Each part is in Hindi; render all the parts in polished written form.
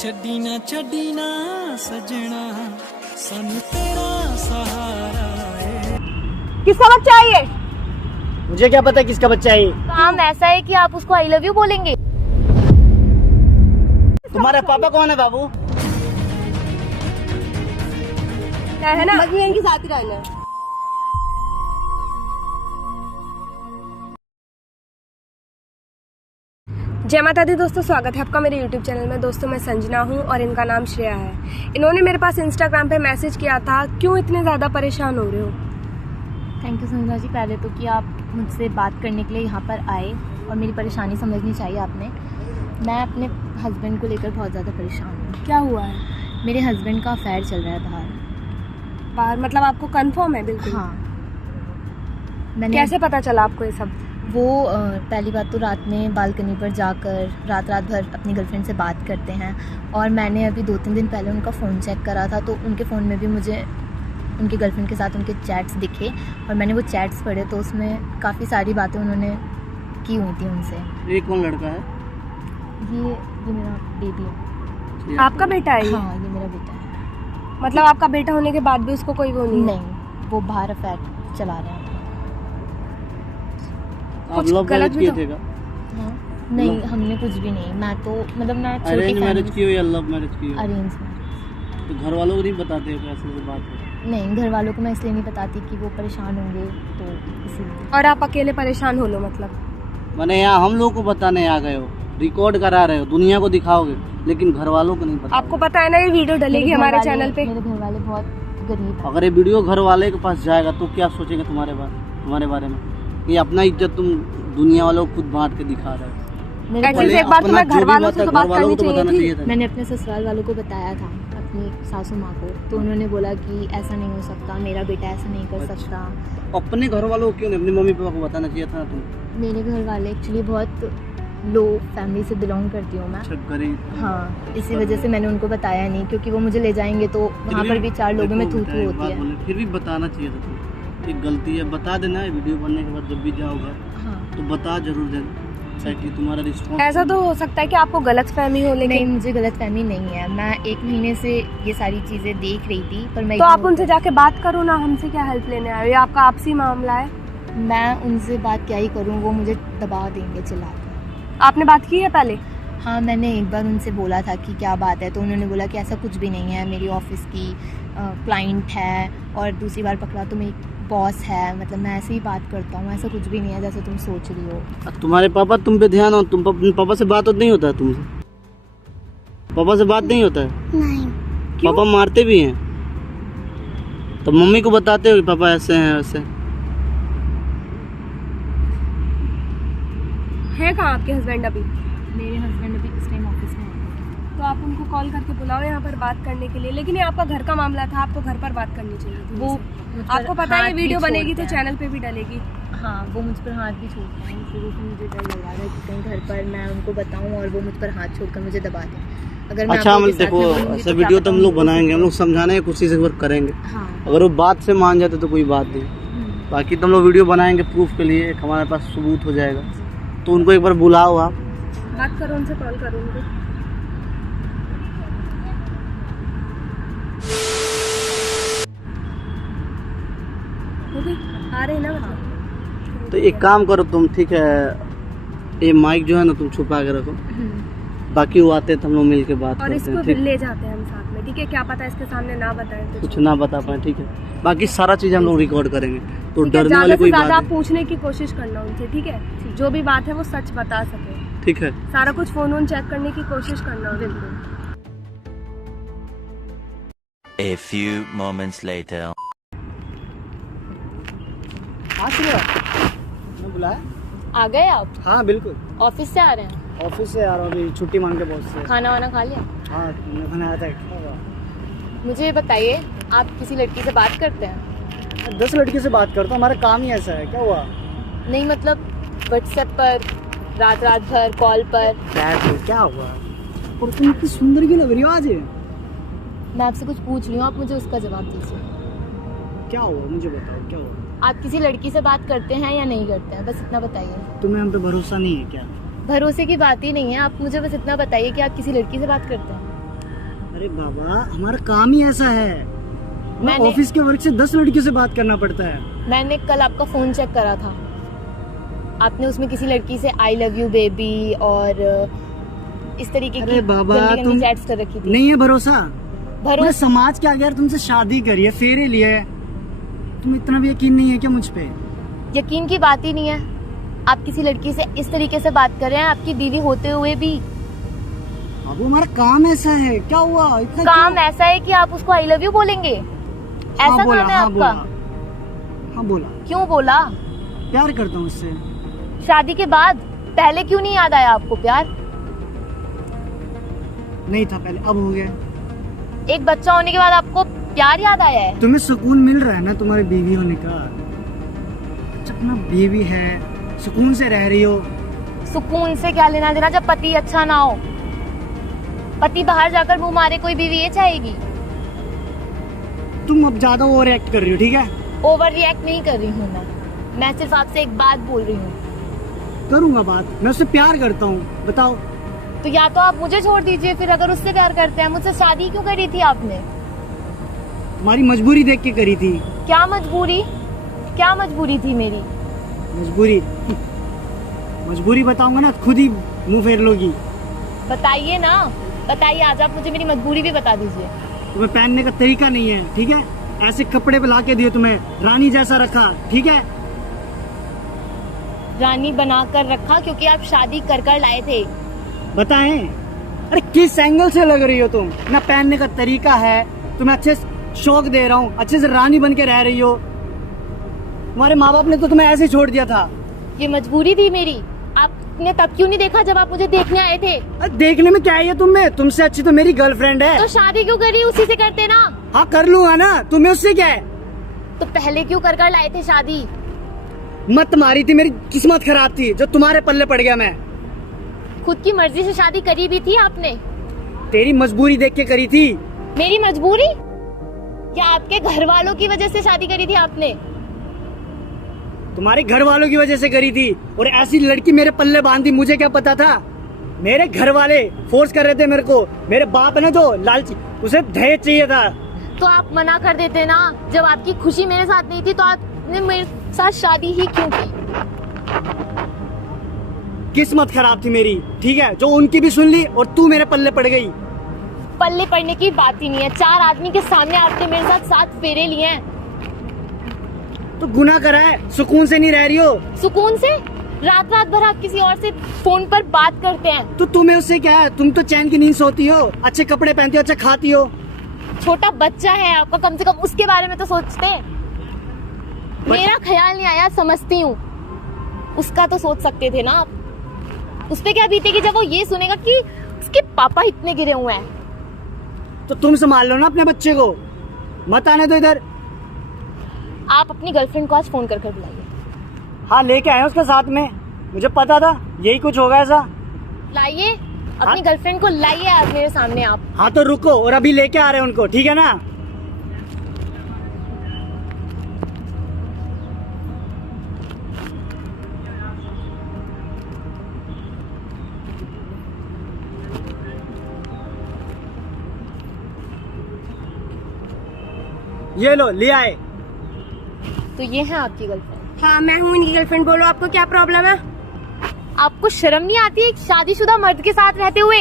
छड़ी ना सजना सन तेरा सहारा है। किसका बच्चा है ये? मुझे क्या पता किसका बच्चा है? काम ऐसा है कि आप उसको आई लव यू बोलेंगे। तुम्हारे पापा कौन है बाबू? है ना, इनके साथ ही रहना है। जय माता दी दोस्तों, स्वागत है आपका मेरे YouTube चैनल में। दोस्तों मैं संजना हूं और इनका नाम श्रेया है। इन्होंने मेरे पास इंस्टाग्राम पे मैसेज किया था, क्यों इतने ज़्यादा परेशान हो रहे हो। थैंक यू संजना जी, पहले तो कि आप मुझसे बात करने के लिए यहाँ पर आए और मेरी परेशानी समझनी चाहिए आपने। मैं अपने हस्बैंड को लेकर बहुत ज़्यादा परेशान हूँ। क्या हुआ है? मेरे हस्बैंड का अफेयर चल रहा है बाहर। मतलब आपको कंफर्म है? बिल्कुल। हाँ। मैंने कैसे पता चला आपको ये सब? वो पहली बात तो रात में बालकनी पर जाकर रात भर अपनी गर्लफ्रेंड से बात करते हैं और मैंने अभी 2-3 दिन पहले उनका फ़ोन चेक करा था तो उनके फ़ोन में भी मुझे उनकी गर्लफ्रेंड के साथ उनके चैट्स दिखे और मैंने वो चैट्स पढ़े तो उसमें काफ़ी सारी बातें उन्होंने की हुई थी उनसे। ये कौन लड़का है? ये मेरा बेबी है। आपका बेटा है? हाँ, ये मेरा बेटा है। मतलब आपका बेटा होने के बाद भी उसको कोई वो नहीं? वो बाहर अफेयर चला रहे हैं। आप लव मैरिज किए थे क्या? हाँ, नहीं हमने कुछ भी नहीं। मैं तो मतलब मैं अरेंज मैरिज की हो या लव मैरिज की हो? Arrange marriage. तो घर वालों को नहीं बताते हो कैसे से बात है? नहीं, घर वालों को मैं इसलिए नहीं बताती कि वो परेशान होंगे तो इसीलिए। और आप अकेले परेशान हो लो मतलब? मैंने यहाँ हम लोग को बताने आ गए हो, रिकॉर्ड करा रहे हो, दुनिया को दिखाओगे लेकिन घर वालों को नहीं पता। आपको पता है ना ये वीडियो डलेगी हमारे चैनल पे। मेरे घर वाले बहुत गरीब हैं। अगर ये वीडियो घर वाले के पास जाएगा तो क्या सोचेंगे तुम्हारे बारे में? ये अपना इज्जत तुम दुनिया वालों को खुद बांट के दिखा रहे हो। एक बार तुम्हें घर वालों से तो बात करनी चाहिए थी। मैंने अपने ससुराल वालों को बताया था, अपनी सासू माँ को, तो उन्होंने बोला कि ऐसा नहीं हो सकता, मेरा बेटा ऐसा नहीं कर सकता। अपने घर वालों को क्यों नहीं, अपनी मम्मी पापा को बताना चाहिए था तुम। मेरे घर वाले एक्चुअली बहुत लो फैमिली से बिलोंग करती हूँ मैं। हाँ, इसी वजह से मैंने उनको बताया नहीं, क्योंकि वो मुझे ले जाएंगे तो वहाँ पर भी 4 लोगों में थू थू होती है। फिर भी बताना चाहिए था तुम, एक गलती है, बता देना है वीडियो बनने के बाद जब भी जाओगा। हाँ। तो बता जरूर देना ताकि तुम्हारा रिस्पॉन्स। ऐसा तो हो सकता है कि आपको गलतफहमी हो, लेकिन नहीं, मुझे गलतफहमी नहीं है। मैं 1 महीने से ये सारी चीज़ें देख रही थी पर मैं तो आप उनसे जाके बात करो ना, हमसे क्या हेल्प लेने आए हो? ये आपका आपसी मामला है। मैं उनसे बात क्या ही करूँ, वो मुझे दबा देंगे चिल्ला के। आपने बात की है पहले? हाँ, मैंने एक बार उनसे बोला था कि क्या बात है, तो उन्होंने बोला कि ऐसा कुछ भी नहीं है, मेरी ऑफिस की क्लाइंट है, और दूसरी बार पकड़ा तो मेरी बॉस है। मतलब मैं ऐसे ही बात करता हूँ, ऐसा कुछ भी नहीं है जैसे तुम सोच रही हो। तुम्हारे पापा तुम पे ध्यान हो, तुम पापा से बात नहीं होता है तुमसे? पापा से बात नहीं होता है? नहीं। पापा मारते भी हैं तो मम्मी को बताते हो कि पापा ऐसे हैं वैसे? है कहाँ आपके हस्बैंड अभी? मेरे हस्बैंड अभी इस टाइम ऑफिस में हैं। तो आप उनको कॉल करके बुलाओ यहाँ पर बात करने के लिए। लेकिन ये आपका घर का मामला था, आपको घर पर बात करनी चाहिए थी। वो आपको पता है ये वीडियो बनेगी तो चैनल पे भी डलेगी। हाँ, वो मुझ पर हाथ भी छोड़ते हैं, शुरू से मुझे डर लग रहा था कि कहीं घर पर मैं उनको बताऊं और वो मुझ पर हाथ छोड़कर मुझे दबा दें। अगर मैं अच्छा, हम देखो ऐसा वीडियो तो हम लोग बनाएंगे, हम लोग समझाने की कोशिश करेंगे। हाँ। अगर वो बात से मान जाते तो कोई बात नहीं, बाकी तो हम लोग वीडियो बनाएंगे प्रूफ के लिए, हमारे पास सबूत हो जाएगा। तो उनको एक बार बुलाओ, आप बात करो उनसे, कॉल करो उनको। आ रहे ना मतलब? तो एक काम करो तुम, ठीक है, ये माइक जो है ना तुम छुपा के रखो, बाकी वो आते तो हम लोग मिल के बात और करते हैं। इसको ले जाते हैं हम साथ में, ठीक है? क्या पता इसके सामने ना बताएं कुछ ना बता पाए, ठीक है? बाकी सारा चीज हम लोग रिकॉर्ड करेंगे, तो डरने वाली ज्यादा कोई से बात ज्यादा नहीं। पूछने की कोशिश करना उनसे, ठीक है? जो भी बात है वो सच बता सके, ठीक है? सारा कुछ फोन चेक करने की कोशिश करना उनको। A few moments later. बुलाया? आ गए आप? हाँ बिल्कुल, ऑफिस से आ रहे हैं? ऑफिस से आ रहा हूँ, अभी छुट्टी मांग के बॉस से। खाना वाना खा लिया? हाँ, तुमने बनाया था। मुझे बताइए, आप किसी लड़की से बात करते हैं? 10 लड़की से बात करता हूँ, हमारा काम ही ऐसा है। क्या हुआ? नहीं मतलब व्हाट्सएप पर रात भर कॉल पर। क्या हुआ? और तुम इतनी सुंदर क्यों लग रही हो आज? मैं आपसे कुछ पूछ रही हूँ, आप मुझे उसका जवाब दीजिए। क्या हुआ मुझे बताओ, क्या हुआ? आप किसी लड़की से बात करते हैं या नहीं करते हैं, बस इतना बताइए। तुम्हें हम पे भरोसा नहीं है क्या? भरोसे की बात ही नहीं है, आप मुझे बस इतना बताइए कि आप किसी लड़की से बात करते हैं। अरे बाबा, हमारा काम ही ऐसा है। मैंने- ऑफिस के वर्क से 10 लड़कियों से बात करना पड़ता है। मैंने कल आपका फोन चेक करा था, आपने उसमें किसी लड़की से आई लव यू बेबी और इस तरीके अरे की बाबा, गंदी तुम चैट्स कर रखी थी। नहीं है भरोसा। मैंने भरोसा समाज के आगे यार तुमसे शादी करी है, फेरे लिए, तुम इतना भी यकीन नहीं है क्या मुझ पे? यकीन की बात ही नहीं है। आप किसी लड़की से इस तरीके से बात कर रहे हैं, आपकी बीवी होते हुए भी। अब वो हमारा काम ऐसा है, क्या हुआ इतना काम क्यों? ऐसा है कि आप उसको आई लव यू बोलेंगे? ऐसा हाँ बोला, काम है हाँ आपका? बोला, हाँ बोला, क्यों बोला? प्यार करता हूँ उससे। शादी के बाद पहले क्यों नहीं याद आया आपको प्यार? नहीं था पहले, अब हो गया। एक बच्चा होने के बाद आपको प्यार याद आया है? तुम्हें सुकून मिल रहा है ना तुम्हारी बीवी होने का? जब अपना बीवी है, सुकून से रह रही हो। सुकून से क्या लेना देना जब पति अच्छा ना हो? पति बाहर जाकर मुंह मारे, कोई बीवी ये चाहेगी? तुम अब ज्यादा ओवर एक्ट कर रही हो, ठीक है? ओवर रिएक्ट नहीं कर रही हूँ मैं सिर्फ आपसे एक बात बोल रही हूँ। करूंगा बात, मैं उससे प्यार करता हूँ, बताओ। तो या तो आप मुझे छोड़ दीजिए, फिर अगर उससे प्यार करते हैं, मुझसे शादी क्यों करी थी आपने? हमारी मजबूरी देख के करी थी। क्या मजबूरी? क्या मजबूरी थी मेरी? मजबूरी मजबूरी बताऊंगा ना खुद ही मुंह फेर लोगी। बताइए ना, बताइए, आज आप मुझे मेरी मजबूरी भी बता दीजिए। तुम्हें पहनने का तरीका नहीं है, ठीक है? ऐसे कपड़े पे ला के दिए तुम्हें, रानी जैसा रखा, ठीक है? रानी बना कर रखा क्योंकि आप शादी कर कर लाए थे। बताएं? अरे किस एंगल से लग रही हो तुम? ना पहनने का तरीका है, तुम्हें अच्छे शौक दे रहा हूँ, अच्छे से रानी बन के रह रही हो। तुम्हारे माँ बाप ने तो तुम्हें ऐसे ही छोड़ दिया था। ये मजबूरी थी मेरी। आपने तब क्यों नहीं देखा जब आप मुझे देखने आए थे? अरे देखने में क्या है तुम्हें? तुमसे अच्छी तो मेरी गर्लफ्रेंड है। तो शादी क्यों करी? उसी से करते ना। हाँ कर लूंगा ना, तुम्हें उससे क्या है? तो पहले क्यों कर कर लाए थे शादी? मत मारी थी, मेरी किस्मत खराब थी जो तुम्हारे पल्ले पड़ गया मैं। खुद की मर्जी से शादी करी भी थी आपने? तेरी मजबूरी देख के करी थी। मेरी मजबूरी या आपके घर वालों की वजह से शादी करी थी आपने? तुम्हारे घर वालों की वजह से करी थी, और ऐसी लड़की मेरे पल्ले बांधी, मुझे क्या पता था? मेरे घर वाले फोर्स कर रहे थे मेरे को। मेरे बाप है ना जो लालची, उसे दहेज चाहिए था। तो आप मना कर देते ना। जब आपकी खुशी मेरे साथ नहीं थी तो आपने मेरे साथ शादी ही क्यों की? किस्मत खराब थी मेरी, ठीक है? जो उनकी भी सुन ली और तू मेरे पल्ले पड़ गई। पल्ले पड़ने की बात ही नहीं है। 4 आदमी के सामने आपने मेरे साथ 7 फेरे लिए हैं। तो गुनाह करा है, सुकून से नहीं रह रही हो। सुकून से? रात रात भर आप किसी और से फोन पर बात करते हैं। तो तुम्हें उससे क्या है? तुम तो चैन की नींद सोती हो, अच्छे कपड़े पहनती हो, अच्छा खाती हो। छोटा बच्चा है आपका, कम से कम उसके बारे में तो सोचते हैं। मेरा ख्याल नहीं आया, समझती हूँ। उसका तो सोच सकते थे ना आप। उस पे क्या बीतेगी जब वो ये सुनेगा कि उसके पापा इतने गिरे हुए हैं? तो तुम संभाल लो ना अपने बच्चे को, मत आने दो इधर। आप अपनी गर्लफ्रेंड को आज फोन कर कर बुलाइए। हाँ लेके आए उसके साथ में, मुझे पता था यही कुछ होगा ऐसा। लाइए अपनी हाँ? गर्लफ्रेंड को लाइए आज मेरे सामने आप। हाँ तो रुको, और अभी लेके आ रहे हैं उनको, ठीक है ना? ये लो, ले आए। तो ये है आपकी गर्लफ्रेंड? हाँ मैं हूँ इनकी गर्लफ्रेंड। बोलो आपको क्या प्रॉब्लम है? आपको शर्म नहीं आती है शादीशुदा मर्द के साथ रहते हुए?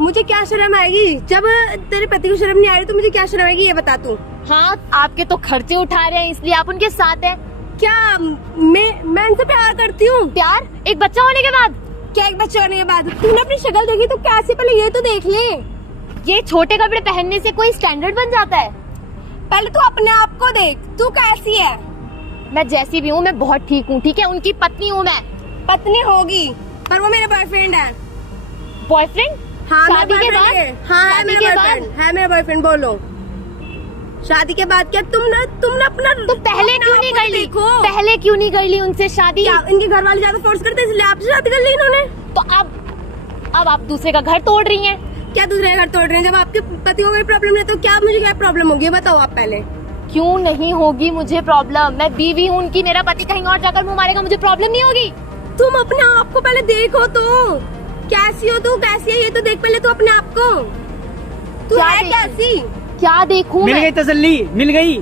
मुझे क्या शर्म आएगी? जब तेरे पति को शर्म नहीं आ रही तो मुझे क्या शर्म आएगी, ये बता तू। हाँ, आपके तो खर्चे उठा रहे हैं इसलिए आप उनके साथ हैं। क्या मैं इनसे प्यार करती हूँ? प्यार एक बच्चा होने के बाद? क्या एक बच्चा होने के बाद? तूने अपनी शक्ल देखी तो कैसी? पहले ये तो देख ले। ये छोटे कपड़े पहनने से कोई स्टैंडर्ड बन जाता है? पहले तू अपने आप को देख, तू कैसी है? मैं जैसी भी हूँ मैं बहुत ठीक हूँ, ठीक है? उनकी पत्नी हूँ मैं। पत्नी होगी पर वो मेरा बॉयफ्रेंड है। बॉयफ्रेंड? हाँ शादी के बाद? हाँ है शादी मेरा के बॉयफ्रेंड, बाद? है मेरा बॉयफ्रेंड। बोलो शादी के बाद क्या तुमने अपना तो पहले क्यों नहीं कर ली? देखो पहले क्यों नहीं कर ली उनसे शादी? क्या इनके घर वाले ज्यादा फोर्स करते हैं इसलिए आपसे शादी कर ली इन्होंने? तो अब आप दूसरे का घर तोड़ रही हैं। क्या दूसरे घर तोड़ रहे हैं? जब आपके पति को कोई प्रॉब्लम है तो क्या मुझे क्या प्रॉब्लम होगी, बताओ आप पहले। क्यों नहीं होगी मुझे प्रॉब्लम? मैं बीवी हूँ उनकी, मेरा पति कहीं और जाकर मुंह मारेगा, मुझे प्रॉब्लम नहीं होगी? तुम अपने आप को पहले देखो तो, कैसी हो तू, कैसी है ये तो देख पहले तू अपने आप को। तू क्या है देखूं? कैसी? क्या देखूं मिल मैं? गई तसल्ली, मिल गई,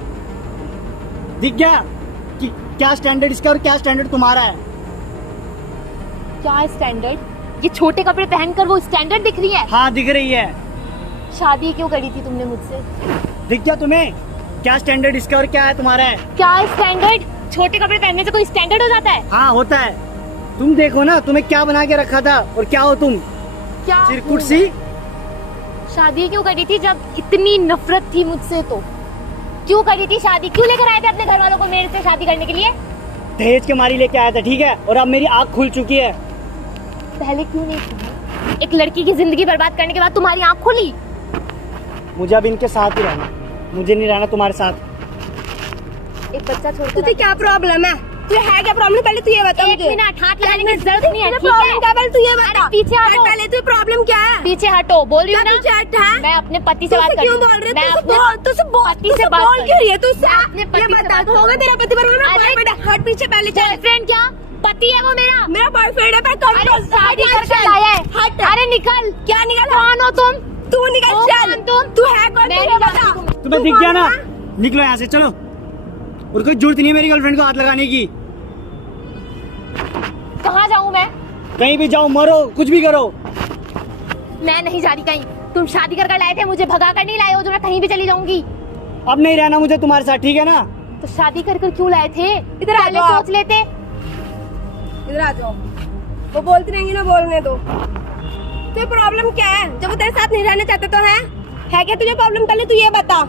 दिख गया कि क्या स्टैंडर्ड इसका और क्या स्टैंडर्ड तुम्हारा है। क्या स्टैंडर्ड? ये छोटे कपड़े पहनकर वो स्टैंडर्ड दिख रही है? हाँ दिख रही है। शादी क्यों करी थी तुमने मुझसे? दिख गया तुम्हें क्या स्टैंडर्ड इसका और क्या है तुम्हारा है। क्या स्टैंडर्ड? छोटे कपड़े पहनने से कोई स्टैंडर्ड हो जाता है? हाँ होता है। तुम देखो ना तुम्हें क्या बना के रखा था और क्या हो तुम, क्या चिरकुट सी। शादी क्यों करी थी जब इतनी नफरत थी मुझसे? तो क्यों करी थी शादी? क्यों लेकर आए थे अपने घर वालों को मेरे से शादी करने के लिए? दहेज के मारी लेके आया था, ठीक है, और अब मेरी आँख खुल चुकी है। पहले क्यों नहीं खुली? एक लड़की की जिंदगी बर्बाद करने के बाद तुम्हारी आँख खुली? मुझे अब इनके साथ ही रहना, मुझे नहीं रहना तुम्हारे साथ। एक बच्चा छोड़ तुझे क्या प्रॉब्लम है? तुझे है क्या प्रॉब्लम? पहले तू ये बता एक मुझे। मिनट, हाथ लगाने की जरूरत नहीं है, ठीक प्रॉब्लम है? क्या है? पहले तू ये बता। पीछे हटो। पहले तू प्रॉब्लम क्या है? पीछे हटो, बोल रही हूँ क्या ना? पीछे हट है? मैं अपने पति से बात तुझसे कर क्यों रही हूँ। बोल रही है? मैं तुझसे अपने बोल, तुझसे बोल, पति तुझसे से बात बोल कर क्यों रही है? तुझसे अपने पति ये से बता, बात तो होगा तेरा पति बराबर में? अरे, बेटा हट पीछे पहले चल। बॉयफ्रेंड क्या? पति है वो मेरा। मेरा बॉयफ्रेंड है पर अरे कंट्रोल शादी करके लाया है। हट। अरे निकल। क्या निकल? कौन हो तुम? तू निकल ओ, चल। कौन तुम? तू है कौन? मैं तुझे नहीं बता। जानती तुम्हें। तुम्हें तू दिख गया कौन ना, है? निकलो यहाँ से, चलो। और कोई जरूरत नहीं है मेरी गर्लफ्रेंड को हाथ लगाने की। कहाँ जाऊँ मैं? कहीं भी जाओ, मरो, कुछ भी करो। मैं नहीं जा रही कहीं। तुम शादी कर लाए थे, मुझे भगा कर नहीं लाए हो जो मैं कहीं भी चली जाऊंगी। अब नहीं रहना मुझे तुम्हारे साथ, ठीक है ना। तो शादी कर क्यों लाए थे? इधर आ पहले जाओ आप। सोच लेते। इधर आ जाओ। वो बोलती रहेंगी ना, बोलने दो। तो प्रॉब्लम क्या है? जब वो तेरे साथ नहीं रहना चाहते तो है क्या तुझे प्रॉब्लम? पहले तू ये बता।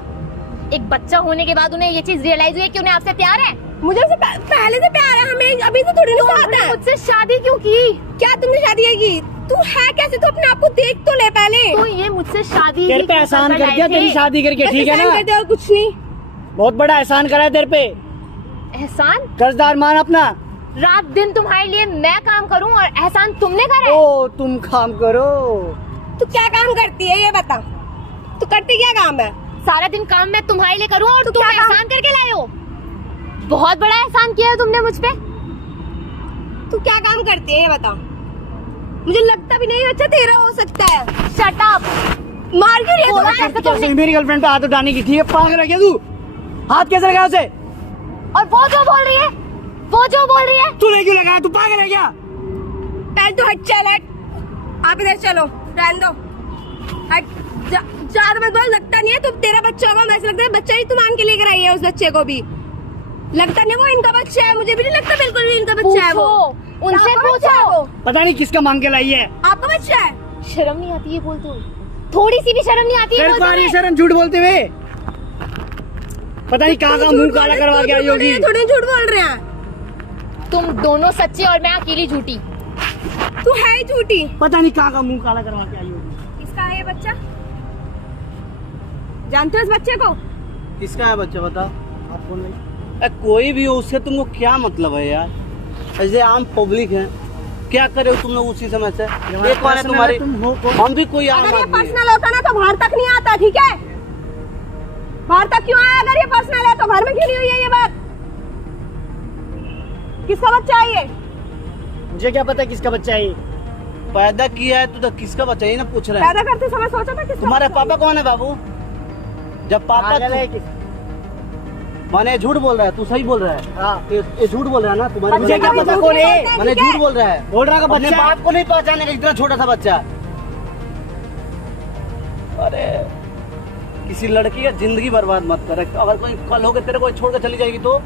एक बच्चा होने के बाद उन्हें ये चीज रियलाइज हुई कि उन्हें आपसे प्यार है। मुझे उससे पहले से प्यार है, हमें अभी से थोड़ी नहीं आता है। मुझसे शादी क्यों की? क्या तुमने शादी की? तू है कैसे? तू अपने आप को देख तो ले पहले। तो ये मुझसे शादी तेरे ही पे क्यों एहसान कर कर लाए दिया थे? तेरी शादी करके, बस ठीक है एहसान ना। कर दे और कुछ नहीं। बहुत बड़ा एहसान करा है तेरे पे, एहसान? कर्जदार मान अपना। रात दिन तुम्हारे लिए मैं काम करूं और एहसान तुमने करा है? ओ तुम काम करो। तू क्या काम करती है ये बता। तू करती क्या काम है? सारा दिन काम मैं तुम्हारे लिए करूं और तुम क्या काम? एहसान करके लाए हो? बहुत बड़ा एहसान किया है तुमने मुझ पे। तू क्या काम करती है ये बता। मुझे लगता भी नहीं अच्छा तेरा हो सकता है। Shut up. मार क्यों रही है बोला तू? ऐसे तुमने। मेरी गर्लफ्रेंड पे हाथ उठाने की, ठीक है, पागल है क्या तू? हाथ कैसे लगाया उसे? और वो जो बोल रही है, वो जो बोल रही है, तूने क्यों लगाया? तू पागल है क्या? पहले तू हट, चल हट। आप इधर चलो, रहने दो, हट। ज्यादा मत बोल। लगता नहीं है तुम तेरा बच्चा होगा। वैसे लगता है बच्चा ही तुम मांग के लेकर आई है उस बच्चे को भी। लगता नहीं वो इनका बच्चा है। मुझे भी नहीं लगता बिल्कुल भी इनका बच्चा है वो। पूछो उनसे, आपका बच्चा है पूछो। वो। पता नहीं किसका मांग के लाई है। आपका बच्चा है। शर्म नहीं आती है बोलते हो? थोड़ी सी भी शर्म नहीं आती है तेरे को आ बोलते रही है हुए? शर्म झूठ बोलते हुए? पता नहीं कहाँ कहाँ मुंह काला करवा के आई होगी। थोड़ी झूठ बोल रहे हैं। तुम दोनों सच्चे और मैं अकेली झूठी। तू है ही झूठी। पता नहीं कहाँ कहाँ मुंह काला करवा के आई होगी। किसका है ये बच्चा? जानते हो इस बच्चे को? किसका है बच्चा बता। आप कौन भाई? कोई भी हो, उससे तुमको क्या मतलब है यार? ऐसे आम पब्लिक है, क्या करे हो तुम लोग उसी समय से? एक कौन है तुम्हारी? तुम हो कौन? हम भी कोई आम अगर ये आदमी है। पर्सनल होता ना तो बाहर तक नहीं आता, ठीक है? बाहर तक क्यों आया? अगर ये पर्सनल है तो घर में क्यों नहीं हुई है ये बात? किसका बच्चा है ये? मुझे क्या पता किसका बच्चा है ये? पैदा किया है तो किसका बच्चा, ये ना पूछ रहे हैं। पैदा करते समय सोचा था किसका? तुम्हारे पापा कौन है बाबू? जब पापा पागल है किस? माने झूठ बोल रहा है, तू सही बोल रहा है। हाँ। ये झूठ बोल रहा है ना तुम्हारे? मुझे क्या पता कौन है? मैंने झूठ बोल रहा है। बोल रहा का अपने बच्चा है। बाप को नहीं पहचानेगा, इतना छोटा सा बच्चा। अरे किसी लड़की का जिंदगी बर्बाद मत कर। अगर कोई कल होकर तेरे को छोड़ कर चली जाएगी तो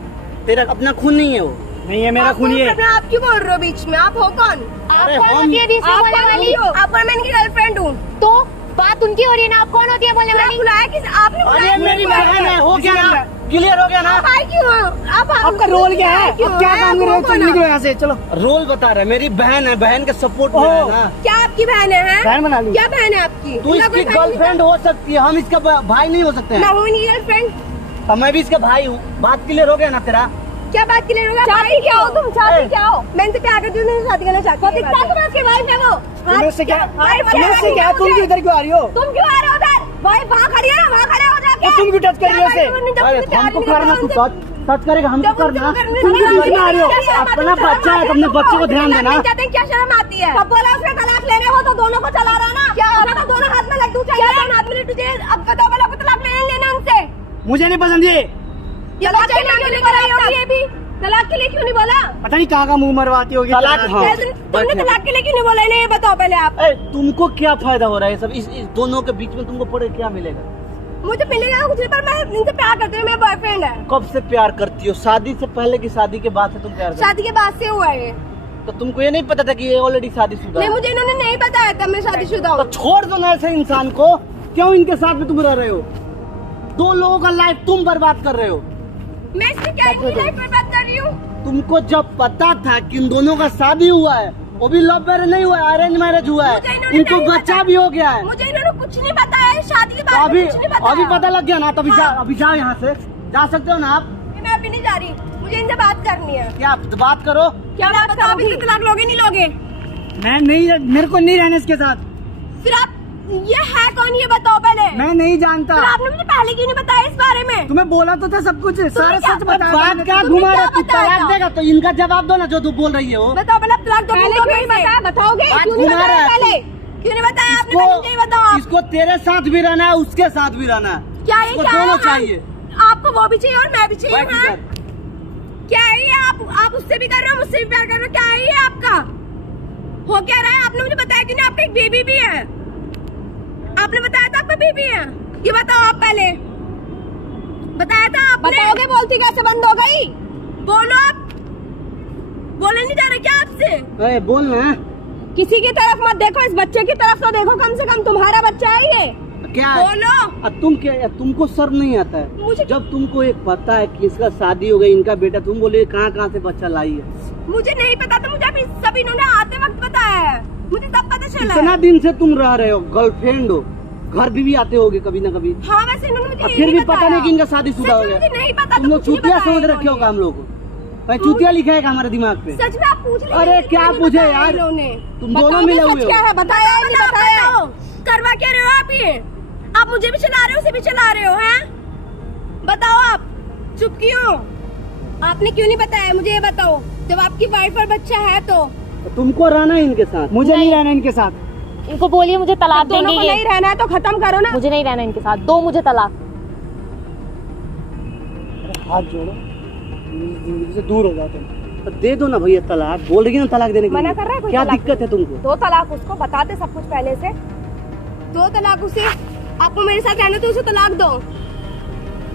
तेरा अपना खून नहीं है वो। नहीं है मेरा खून ये। आप क्यों बोल रहे हो बीच में? आप हो कौन? आप अरे कौन हम- होती है बीच में आप बोलने कौन वाली? हो? आप मैं इनकी गर्लफ्रेंड हूँ। तो बात उनकी हो रही है ना, आप कौन होती है बोलने क्या वाली? बुलाया किस? आपने अरे बुलाया मेरी मेरे को? बहन है, हो गया ना? किसी क्लियर हो गया ना? आप आए क्यों हो? आप आपका रोल क्या है? क्यों आप क्या आए? काम कर रहे हो? आप तुम हो निकलो ना? यहाँ से, चलो। रोल बता रहा है, मेरी बहन है, बहन के सपोर्ट में है ना। क्या आपकी बहन है? बहन बना ली। क्या बहन है आपकी? तू इसकी गर्लफ्रेंड हो सकती है, हम इसका भाई नहीं हो सकते मैं हैं। हूँ इनकी गर्लफ्रेंड। और मैं भी इसका भाई हूँ। बात क्लियर हो गया ना तेरा? क्या बात के लिए? चाहती क्या हो तुम? चाहती क्या हो? मैं इनसे प्यार करती हूँ, नहीं शादी करना चाहती हूँ। कितना तुम उसकी वाइफ है वो? तुम्हें उससे क्या? भाई बोला तुम्हें उससे है, क्या? तुम क्यों इधर क्यों आ रही हो? तुम क्यों आ रहे हो उधर? भाई वहाँ खड़ी है ना, वहाँ खड़े हो जाके। तो तुम क्यों टच कर रही हो उसे? अरे हमको करना, तू टच करेगा, हमको करना। तुम क्यों बीच में आ रही हो? अपना बच्चा है, अपने बच्चे को ध्यान देना। क्या शर्म आती है? कब बोला उसने तलाक ले रहे हो तो दोनों को चला रहा ना? क्या हो रहा? दोनों हाथ में लड्डू चाहिए, दोनों हाथ में लड्डू चाहिए। अब बताओ पहले, आपको तलाक लेना उनसे। मुझे नहीं पसंद ये। तलाक के लिए क्यों नहीं बोला ये भी? तलाक के लिए क्यों नहीं बोला? पता नहीं कहाँ का मुंह मरवाती होगी। तलाक, हाँ। तुमने तलाक के लिए क्यों नहीं बोला इन्हें, ये बताओ पहले आप। तुमको क्या फायदा हो रहा है सब इस दोनों के बीच में? तुमको पढ़े क्या मिलेगा? मुझे मिलेगा कुछ नहीं, पर मैं इनसे प्यार करती हूँ, मेरा बॉयफ्रेंड है। कब से प्यार करती हो? शादी से पहले की शादी के बाद से तुम प्यार करती शादी के बाद से हुआ है ये। हो? तो तुमको ये नहीं पता था कि ये ऑलरेडी शादीशुदा नहीं, है? मुझे इन्होंने नहीं बताया था मैं शादीशुदा हूँ। तो छोड़ दो ना ऐसे इंसान को। क्यों इनके साथ में तुम रह रहे हो? दो लोगों का लाइफ तुम बर्बाद कर रहे हो। मैं इसकी क्या इनकी लाइफ बर्बाद कर रही हूँ? तुमको जब पता था कि इन दोनों का शादी हुआ है, वो भी लव मैरिज नहीं हुआ है, अरेंज मैरिज हुआ मुझे है, इन्होंने इनको नहीं बच्चा बताया। भी हो गया है, मुझे इन्होंने कुछ नहीं बताया है, शादी के तो बारे अभी में कुछ नहीं बताया। अभी पता लग गया ना? तो हाँ। अभी जाओ यहाँ से, जा सकते हो ना आप? मैं अभी नहीं जा रही, मुझे इनसे बात करनी है। क्या बात करो? क्या बात बताओ, आप इससे तलाक लोगे नहीं लोगे? मैं नहीं, मेरे को नहीं रहना इसके साथ। फिर आप ये है कौन, ये बताओ पहले। मैं नहीं जानता। फिर आपने मुझे पहले क्यों नहीं बताया इस बारे में? तुम्हें बोला तो था सब कुछ, सारा क्या- सच बताया। बात क्या तुमने घुमा क्या रहे? तू बताया तलाक था? देगा तो इनका जवाब दो ना जो तू बोल रही है वो। बताओ पहले, आप तलाक दो पहले क्यों नहीं बताया? बताओगे बात क्यों नहीं घुमा बताया रहा है पहले? क्यों नहीं बताया आपने? पहले मुझे ये बताओ आप। इसको तेरे साथ भी रहना है, उसके साथ भी रहना है। क्या ये इसको क्या है? दोनों हम- चाहिए। आपको वो भी चाहिए और मैं भी चाहिए। बैठ हाँ? इधर। क्या है ये? आप उससे भी कर रहे हो, मुझसे भी प्यार कर रहे हो, क्या है ये आपका? हो क्या रहा है? आपने मुझे बताया कि नहीं आपका एक बेबी भी है? आपने बताया था आपका बेबी है? ये बताओ आप पहले, बताया था आपने? बताओगे? बोलती कैसे बंद हो गई? बोलो आप, बोले नहीं जा रहे क्या आपसे? ए, बोल ना। किसी की तरफ मत देखो, इस बच्चे की तरफ तो देखो, कम से कम तुम्हारा बच्चा है ये। क्या है? बोलो। तुम क्या, तुमको शर्म नहीं आता है? मुझे जब तुमको एक पता है कि इसका शादी हो गई, इनका बेटा, तुम बोले कहाँ कहाँ से बच्चा लाई है? मुझे नहीं पता था, मुझे अभी सब इन्होंने आते वक्त बताया है, मुझे तब पता चला इतना है। दिन से तुम रह रहे हो, गर्लफ्रेंड हो, घर भी आते होगे कभी ना कभी, हाँ वैसे इन्होंने मुझे और यही फिर भी बताया। पता नहीं कि इनका शादीशुदा हो सच में गया। मुझे नहीं पता था, तुम लोग कुछ नहीं चूतिया बताया समझ रखे हो इन्होंने। हम लोग को? भाई चूतिया लिखा है हमारे दिमाग पे? सच में आप पूछ रहे अरे हैं, क्या नहीं पूछे बताया यार? इन्होंने। तुम दोनों मिले हुए क्या हो। है? बताया है नहीं बताया? करवा क्या रहे हो आप ये? आप मुझे भी चला रहे हो, उसे भी चला रहे हो, हैं? बताओ आप चुप क्यों? आपने क्यों नहीं बताया मुझे, ये बताओ। जब आपकी वाइफ और बच्चा है तो तुमको रहना है इनके साथ? मुझे नहीं रहना इनके साथ। इनको बोलिए मुझे तलाक दोनों देंगे को ये। नहीं रहना है तो खत्म करो ना। मुझे नहीं रहना इनके साथ, दो मुझे तलाक। हाथ जोड़ो, जिंदगी से दूर हो जाओ तुम। तो दे दो ना भैया तलाक। बोल रही है ना तलाक देने के मना लिए। कर रहा है कोई क्या तलाक दिक्कत है तुमको? दो तलाक उसको बताते सब कुछ पहले से। दो तलाक उसे, आपको मेरे साथ रहना तो उसे तलाक दो।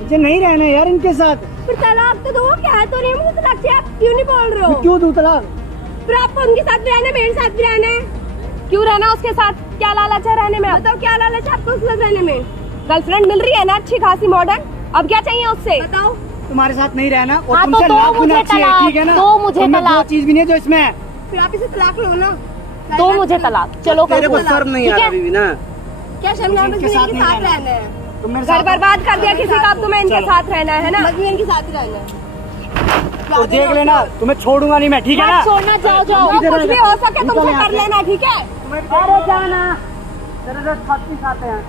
मुझे नहीं रहना यार इनके साथ। फिर तलाक तो दो, कह तो रही हूँ मुझे तलाक चाहिए, आप क्यों नहीं बोल रहे हो? मैं क्यों दूं तलाक? फिर आपको उनके साथ भी रहना है, मेरे साथ भी रहना है। क्यों रहना उसके साथ? क्या लालच है रहने में? बताओ क्या लालच है आपको उसके साथ रहने में? गर्लफ्रेंड मिल रही है ना अच्छी खासी मॉडर्न, अब क्या चाहिए उससे? बताओ। तुम्हारे साथ नहीं रहना और हाँ, तो तुमसे दो लाख गुना मुझे अच्छी है, तलाक, ठीक है ना? दो मुझे तुम में वो तलाक। चीज भी नहीं है जो इसमें है। फिर आप इसे तलाक लो ना। दो मुझे तलाक, चलो तेरे को करो। शर्म नहीं आ ठीक रहा है? बीवी ना? क्या शर्म है? इनके मुझे साथ इनके नहीं साथ रहना। रहना है। तुम मेरे घर साथ बर्बाद कर दिया किसी का, अब तुम्हें इनके चलो। साथ रहना है ना? मुझे इनके साथ ही रहना है। तो देख लेना, तुम्हें छोड़ूंगा नहीं मैं, ठीक है मत ना? छोड़ना, जाओ जाओ। जो कुछ भी हो सके तुमसे कर लेना, ठीक है? अरे जाना, तेरे साथ फांसी खाते हैं।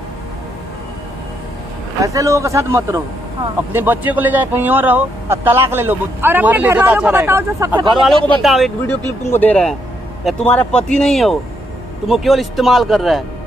ऐसे लोगों के साथ मत रहो। अपने बच्चे को ले जाए कहीं और रहो और तलाक ले लो। तुम्हारे लिए घर ज्यादा वालों अच्छा को बताओ जो रहेगा। सबसे और घर पहले वालों को जाके। बताओ, एक वीडियो क्लिप तुमको दे रहे हैं, या तुम्हारा पति नहीं है वो, तुमको केवल इस्तेमाल कर रहा है।